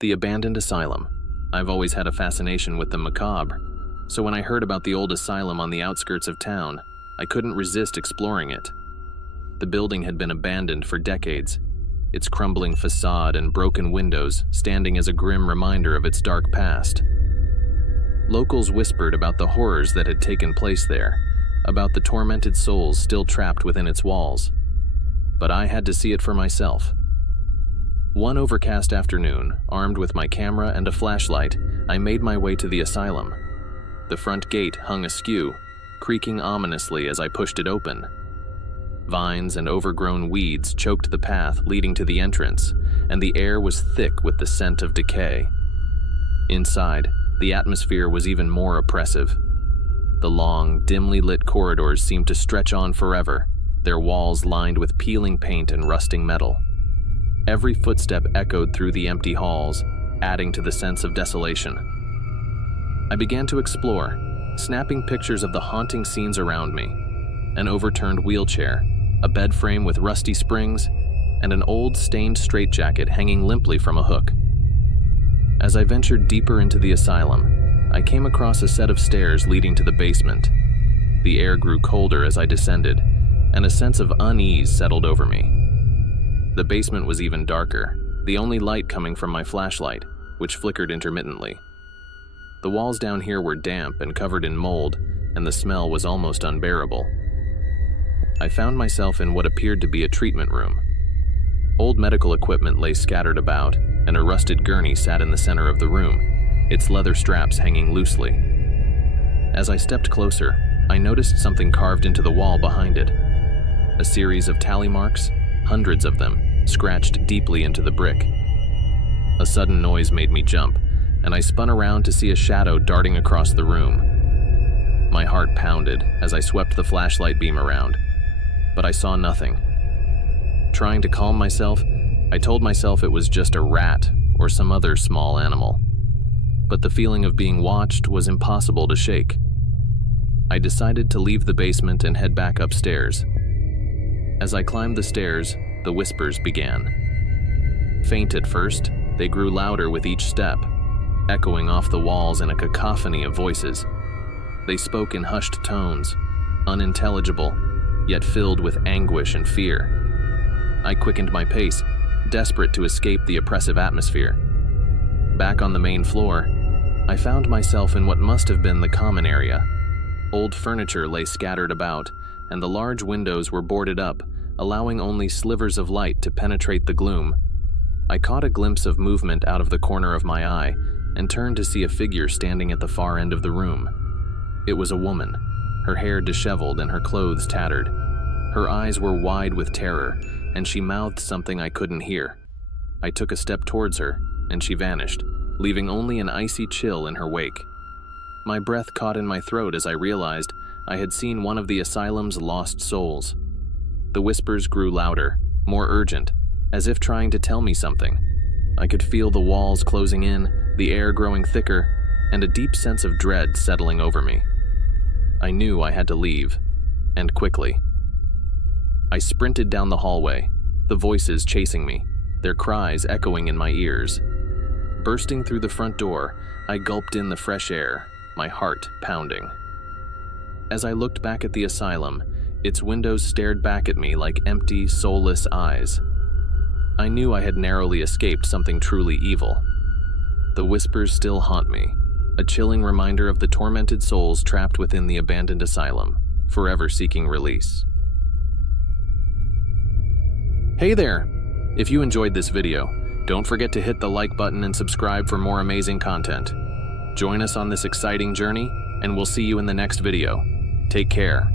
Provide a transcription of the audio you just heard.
The abandoned asylum. I've always had a fascination with the macabre, so when I heard about the old asylum on the outskirts of town, I couldn't resist exploring it. The building had been abandoned for decades, its crumbling facade and broken windows standing as a grim reminder of its dark past. Locals whispered about the horrors that had taken place there, about the tormented souls still trapped within its walls. But I had to see it for myself. One overcast afternoon, armed with my camera and a flashlight, I made my way to the asylum. The front gate hung askew, creaking ominously as I pushed it open. Vines and overgrown weeds choked the path leading to the entrance, and the air was thick with the scent of decay. Inside, the atmosphere was even more oppressive. The long, dimly lit corridors seemed to stretch on forever, their walls lined with peeling paint and rusting metal. Every footstep echoed through the empty halls, adding to the sense of desolation. I began to explore, snapping pictures of the haunting scenes around me. An overturned wheelchair, a bed frame with rusty springs, and an old stained straitjacket hanging limply from a hook. As I ventured deeper into the asylum, I came across a set of stairs leading to the basement. The air grew colder as I descended, and a sense of unease settled over me. The basement was even darker, the only light coming from my flashlight, which flickered intermittently. The walls down here were damp and covered in mold, and the smell was almost unbearable. I found myself in what appeared to be a treatment room. Old medical equipment lay scattered about, and a rusted gurney sat in the center of the room, its leather straps hanging loosely. As I stepped closer, I noticed something carved into the wall behind it. A series of tally marks, hundreds of them, scratched deeply into the brick. A sudden noise made me jump, and I spun around to see a shadow darting across the room. My heart pounded as I swept the flashlight beam around, but I saw nothing. Trying to calm myself, I told myself it was just a rat or some other small animal. But the feeling of being watched was impossible to shake. I decided to leave the basement and head back upstairs. As I climbed the stairs, the whispers began. Faint at first, they grew louder with each step, echoing off the walls in a cacophony of voices. They spoke in hushed tones, unintelligible, yet filled with anguish and fear. I quickened my pace, desperate to escape the oppressive atmosphere. Back on the main floor, I found myself in what must have been the common area. Old furniture lay scattered about, and the large windows were boarded up, allowing only slivers of light to penetrate the gloom. I caught a glimpse of movement out of the corner of my eye and turned to see a figure standing at the far end of the room. It was a woman, her hair disheveled and her clothes tattered. Her eyes were wide with terror, and she mouthed something I couldn't hear. I took a step towards her, and she vanished, leaving only an icy chill in her wake. My breath caught in my throat as I realized I had seen one of the asylum's lost souls. The whispers grew louder, more urgent, as if trying to tell me something. I could feel the walls closing in, the air growing thicker, and a deep sense of dread settling over me. I knew I had to leave, and quickly. I sprinted down the hallway, the voices chasing me, their cries echoing in my ears. Bursting through the front door, I gulped in the fresh air, my heart pounding. As I looked back at the asylum, its windows stared back at me like empty, soulless eyes. I knew I had narrowly escaped something truly evil. The whispers still haunt me, a chilling reminder of the tormented souls trapped within the abandoned asylum, forever seeking release. Hey there! If you enjoyed this video, don't forget to hit the like button and subscribe for more amazing content. Join us on this exciting journey, and we'll see you in the next video. Take care.